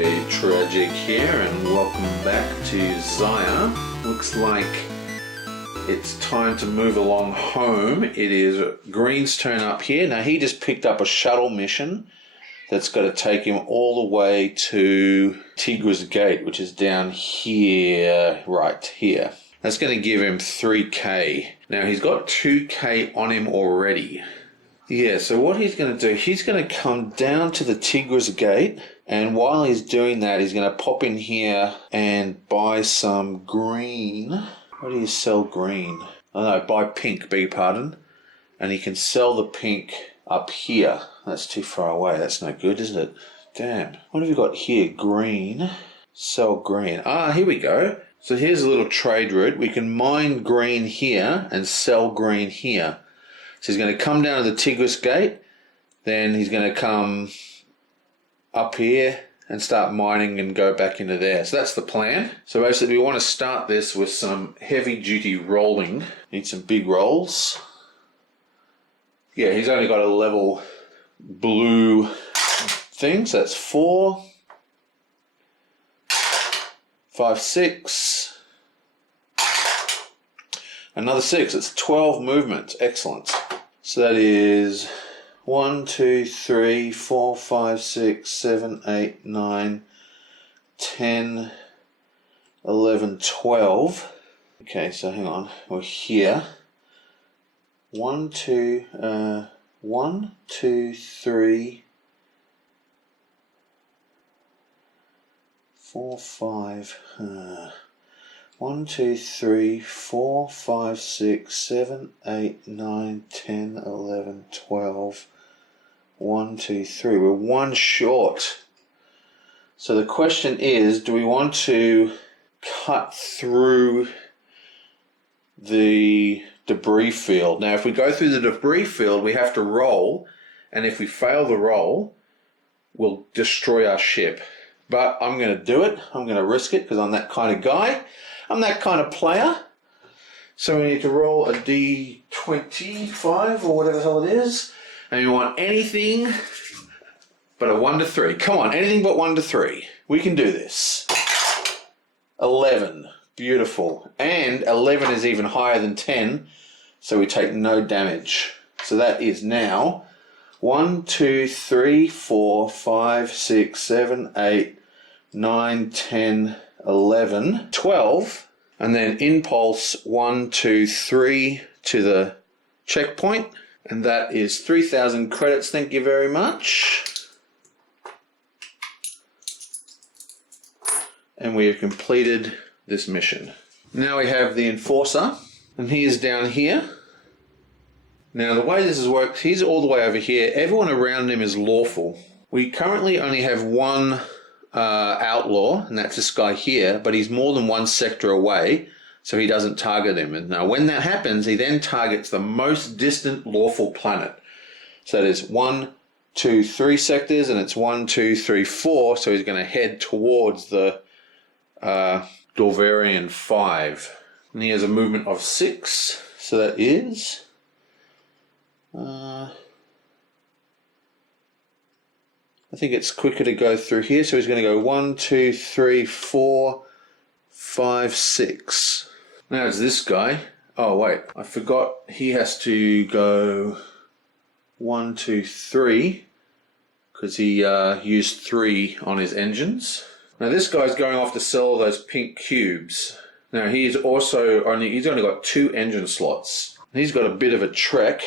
Hey, Tragic here, and welcome back to Zaya. Looks like it's time to move along home. It is Green's turn up here. Now, he just picked up a shuttle mission that's got to take him all the way to Tigra's Gate, which is down here, right here. That's going to give him 3k. Now, he's got 2k on him already. Yeah, so what he's going to do, he's going to come down to the Tigra's Gate, and while he's doing that, he's going to pop in here and buy some green. Where do you sell green? Oh no, buy pink, beg your pardon. And he can sell the pink up here. That's too far away, that's no good, isn't it? Damn. What have you got here? Green. Sell green. Ah, here we go. So here's a little trade route. We can mine green here and sell green here. So he's going to come down to the Tigra's Gate, then he's going to come up here and start mining and go back into there. So that's the plan. So basically we want to start this with some heavy duty rolling. Need some big rolls. Yeah, he's only got a level blue thing, so that's 4, 5, 6. Another 6, it's 12 movements, excellent. So that is 1, 2, 3, 4, 5, 6, 7, 8, 9, 10, 11, 12. Okay, so hang on, we're here. 1, 2, 3, 4, 5. 1, 2, 3, 4, 5, 6, 7, 8, 9, 10, 11, 12. 1, 2, 3. We're one short. So the question is, do we want to cut through the debris field? Now, if we go through the debris field, we have to roll, and if we fail the roll, we'll destroy our ship. But I'm going to do it. I'm going to risk it because I'm that kind of guy. I'm that kind of player. So we need to roll a d25 or whatever the hell it is. And we want anything but a 1 to 3. Come on, anything but 1 to 3. We can do this. 11. Beautiful. And 11 is even higher than 10, so we take no damage. So that is now 1, 2, 3, 4, 5, 6, 7, 8, 9, 10, 11, 12, and then impulse 1, 2, 3 to the checkpoint, and that is 3,000 credits. Thank you very much. And we have completed this mission. Now we have the Enforcer, and he is down here. Now the way this has worked, he's all the way over here. Everyone around him is lawful. We currently only have one outlaw, and that's this guy here, but he's more than one sector away, so he doesn't target him. And now when that happens, he then targets the most distant lawful planet. So there's 1, 2, 3 sectors, and it's 1, 2, 3, 4, so he's going to head towards the Dorvarian 5. And he has a movement of 6, so that is I think it's quicker to go through here, so he's going to go 1, 2, 3, 4, 5, 6. Now it's this guy. Oh wait, I forgot he has to go 1, 2, 3 because he used 3 on his engines. Now this guy's going off to sell all those pink cubes. Now he's only got 2 engine slots. He's got a bit of a trek.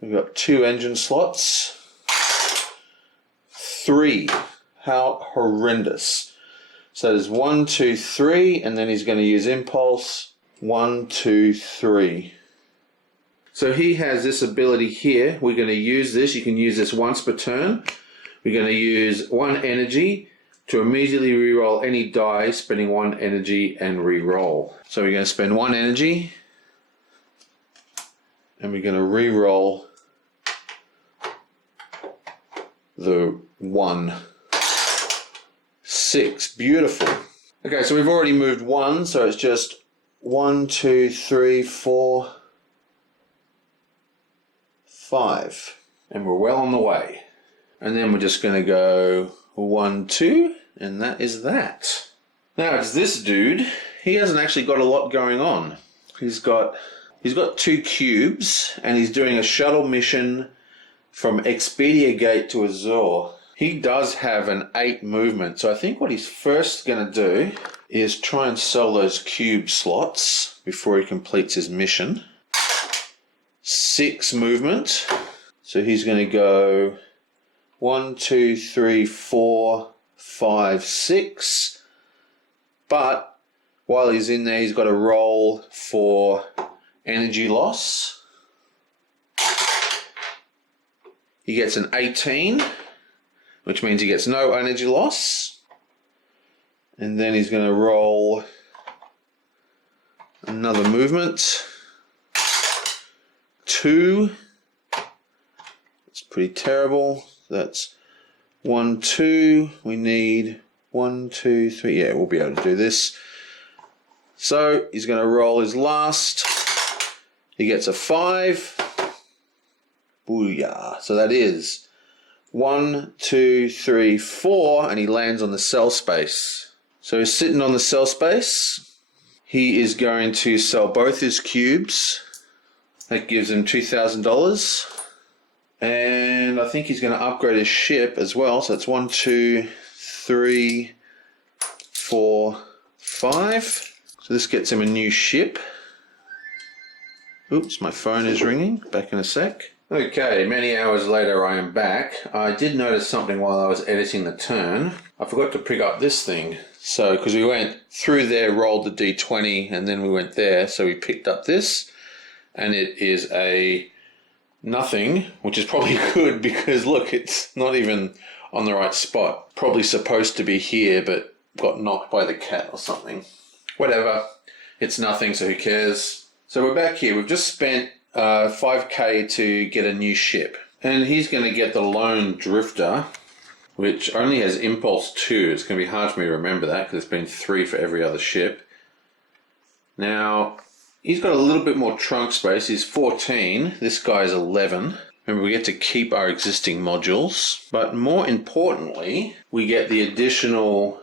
We've got 2 engine slots. 3. How horrendous. So there's 1, 2, 3, and then he's going to use impulse. 1, 2, 3. So he has this ability here. We're going to use this. You can use this once per turn. We're going to use 1 energy to immediately reroll any die, spending 1 energy and reroll. So we're going to spend 1 energy, and we're going to reroll the 1. 6. Beautiful. Okay, so we've already moved 1, so it's just 1, 2, 3, 4, 5. And we're well on the way. And then we're just going to go 1, 2, and that is that. Now it's this dude. He hasn't actually got a lot going on. He's got 2 cubes, and he's doing a shuttle mission from Expedia Gate to Azure. He does have an 8 movement, so I think what he's first going to do is try and sell those cube slots before he completes his mission. 6 movement, so he's going to go 1, 2, 3, 4, 5, 6, but while he's in there, he's got to roll for energy loss. He gets an 18, which means he gets no energy loss. And then he's going to roll another movement. 2. It's pretty terrible. That's 1, 2. We need 1, 2, 3. Yeah, we'll be able to do this. So he's going to roll his last. He gets a 5. Booyah. So that is 1, 2, 3, 4, and he lands on the cell space. So he's sitting on the cell space. He is going to sell both his cubes. That gives him $2,000. And I think he's going to upgrade his ship as well. So it's 1, 2, 3, 4, 5. So this gets him a new ship. Oops, my phone is ringing. Back in a sec. Okay, many hours later I am back. I did notice something while I was editing the turn. I forgot to pick up this thing. So, because we went through there, rolled the D20, and then we went there. So we picked up this, and it is a nothing, which is probably good because look, it's not even on the right spot. Probably supposed to be here, but got knocked by the cat or something. Whatever, it's nothing, so who cares? So we're back here. We've just spent 5k to get a new ship, and he's going to get the Lone Drifter, which only has Impulse 2. It's going to be hard for me to remember that because it's been 3 for every other ship. Now, he's got a little bit more trunk space. He's 14. This guy's 11. Remember, we get to keep our existing modules, but more importantly, we get the additional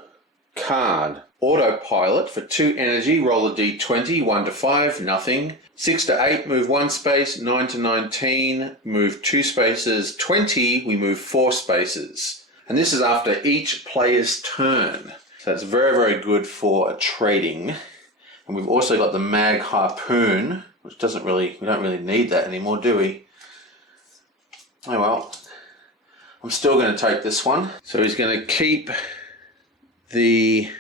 card. Autopilot for 2 energy, roll a d20, 1 to 5, nothing. 6 to 8, move 1 space. 9 to 19, move 2 spaces. 20, we move 4 spaces. And this is after each player's turn. So it's very, very good for a trading. And we've also got the Mag Harpoon, which we don't really need that anymore, do we? Oh well. I'm still going to take this one. So he's going to keep the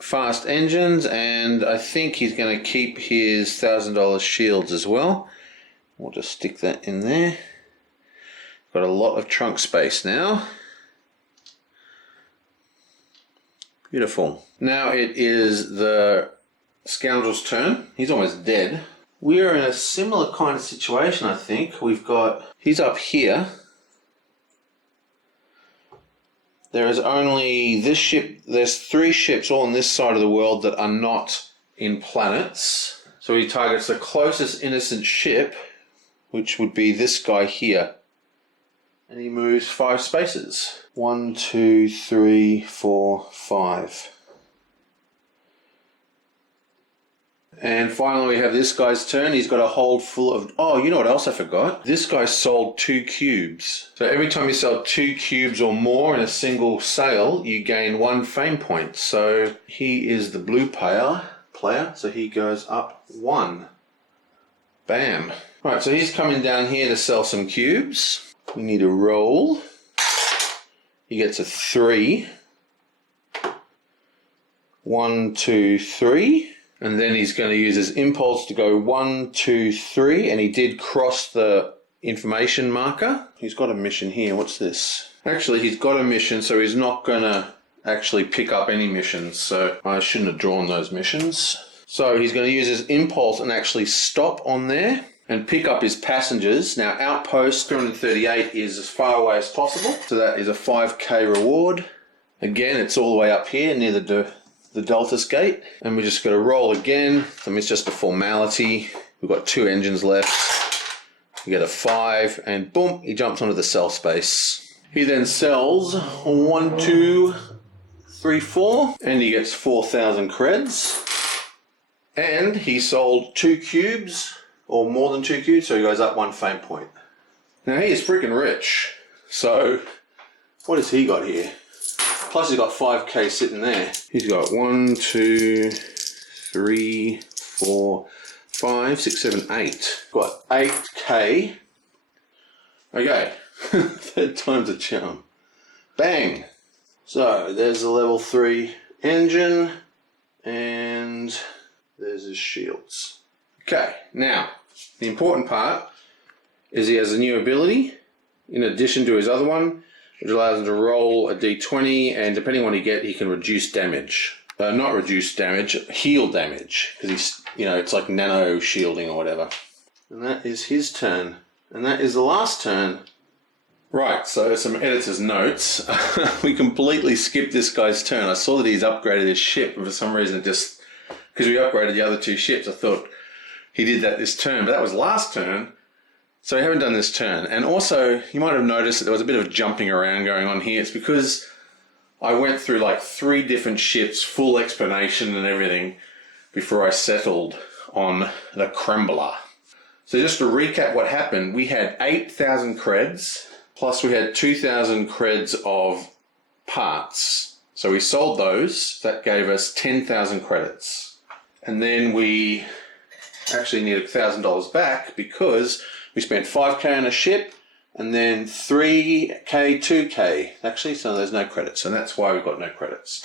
fast engines, and I think he's going to keep his $1,000 shields as well. We'll just stick that in there. Got a lot of trunk space now. Beautiful. Now it is the scoundrel's turn. He's almost dead. We are in a similar kind of situation, I think. He's up here. There is only this ship. There's 3 ships all on this side of the world that are not in planets. So he targets the closest innocent ship, which would be this guy here. And he moves 5 spaces. 1, 2, 3, 4, 5. And finally we have this guy's turn. He's got a hold full of... Oh, you know what else I forgot? This guy sold 2 cubes. So every time you sell 2 cubes or more in a single sale, you gain 1 fame point. So he is the blue player, so he goes up 1. Bam. Right, so he's coming down here to sell some cubes. We need a roll. He gets a 3. 1, 2, 3. And then he's going to use his impulse to go 1, 2, 3. And he did cross the information marker. He's got a mission here. What's this? Actually, he's got a mission, so he's not going to actually pick up any missions. So I shouldn't have drawn those missions. So he's going to use his impulse and actually stop on there and pick up his passengers. Now, Outpost 338 is as far away as possible. So that is a 5k reward. Again, it's all the way up here near the Deltas Gate, and we just got to roll again. I mean, it's just a formality. We've got 2 engines left. We get a 5, and boom, he jumps onto the cell space. He then sells 1, 2, 3, 4, and he gets 4,000 creds. And he sold 2 cubes, or more than 2 cubes, so he goes up 1 fame point. Now he is freaking rich. So, what has he got here? Plus he's got 5k sitting there. He's got 1, 2, 3, 4, 5, 6, 7, 8. Got 8k. Okay, third time's a charm. Bang! So, there's the level 3 engine, and there's his shields. Okay, now, the important part is he has a new ability, in addition to his other one, which allows him to roll a d20, and depending on what he gets, he can reduce damage. Not reduce damage, heal damage, because he's, you know, it's like nano shielding or whatever. And that is his turn. And that is the last turn. Right, so some editor's notes. We completely skipped this guy's turn. I saw that he's upgraded his ship, and for some reason it just, because we upgraded the other 2 ships, I thought he did that this turn, but that was last turn. So we haven't done this turn. And also, you might have noticed that there was a bit of jumping around going on here. It's because I went through like 3 different ships, full explanation and everything, before I settled on the Krembler. So just to recap what happened, we had 8,000 creds, plus we had 2,000 creds of parts. So we sold those, that gave us 10,000 credits. And then we actually needed $1,000 back because we spent 5k on a ship and then 3k, 2k. Actually, so there's no credits, and that's why we've got no credits.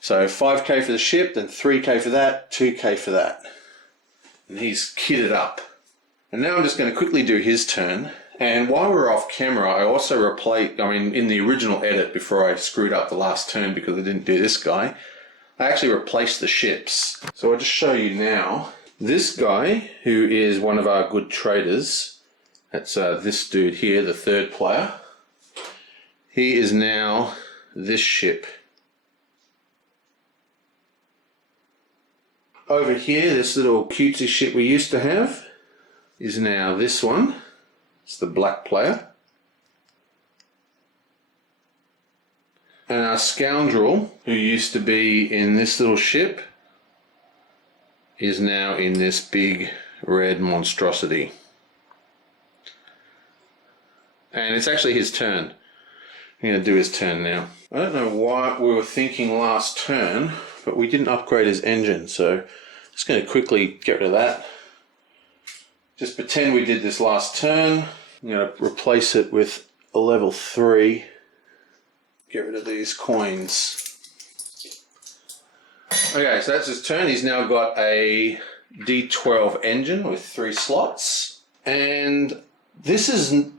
So 5k for the ship, then 3k for that, 2k for that. And he's kitted up. And now I'm just going to quickly do his turn. And while we're off camera, I also in the original edit before I screwed up the last turn because I didn't do this guy, I actually replaced the ships. So I'll just show you now. This guy, who is one of our good traders, that's this dude here, the 3rd player, he is now this ship. Over here, this little cutesy ship we used to have is now this one. It's the black player. And our scoundrel, who used to be in this little ship, is now in this big red monstrosity. And it's actually his turn. I'm going to do his turn now. I don't know what we were thinking last turn, but we didn't upgrade his engine, so I'm just going to quickly get rid of that. Just pretend we did this last turn. I'm going to replace it with a level 3. Get rid of these coins. Okay, so that's his turn. He's now got a D12 engine with 3 slots. And this is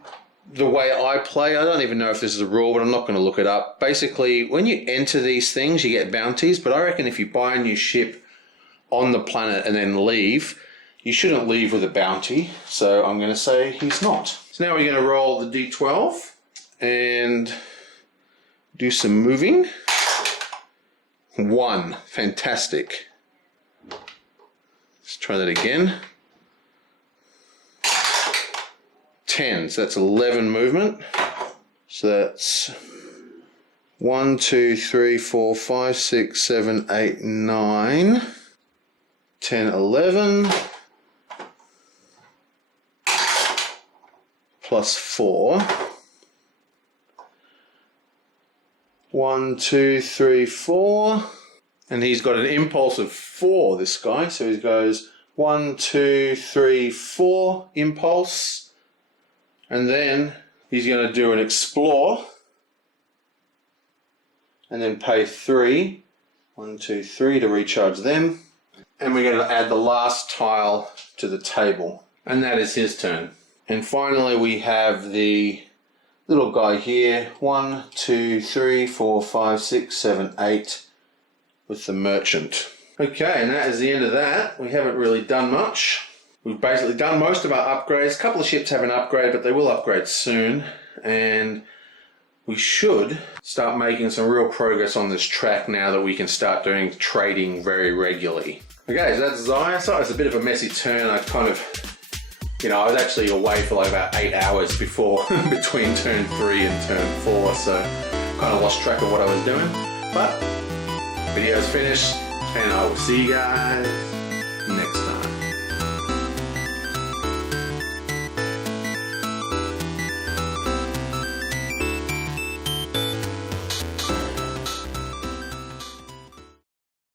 the way I play. I don't even know if this is a rule, but I'm not going to look it up. Basically, when you enter these things, you get bounties. But I reckon if you buy a new ship on the planet and then leave, you shouldn't leave with a bounty. So I'm going to say he's not. So now we're going to roll the D12 and do some moving. 1. Fantastic. Let's try that again. 10. So that's 11 movement. So that's 1, 2, 3, 4, 5, 6, 7, 8, 9, 10, 11. Plus 4. 1, 2, 3, 4. And he's got an impulse of 4, this guy. So he goes 1, 2, 3, 4 impulse. And then he's going to do an explore. And then pay 3. 1, 2, 3 to recharge them. And we're going to add the last tile to the table. And that is his turn. And finally we have the little guy here. 1, 2, 3, 4, 5, 6, 7, 8 with the merchant. Okay, and that is the end of that. We haven't really done much. We've basically done most of our upgrades. A couple of ships haven't upgraded, but they will upgrade soon. And we should start making some real progress on this track now that we can start doing trading very regularly. Okay, so that's Xayah. So it's a bit of a messy turn. I kind of you know, I was actually away for like about 8 hours before, between turn 3 and turn 4, so kind of lost track of what I was doing. But video's finished, and I will see you guys next time.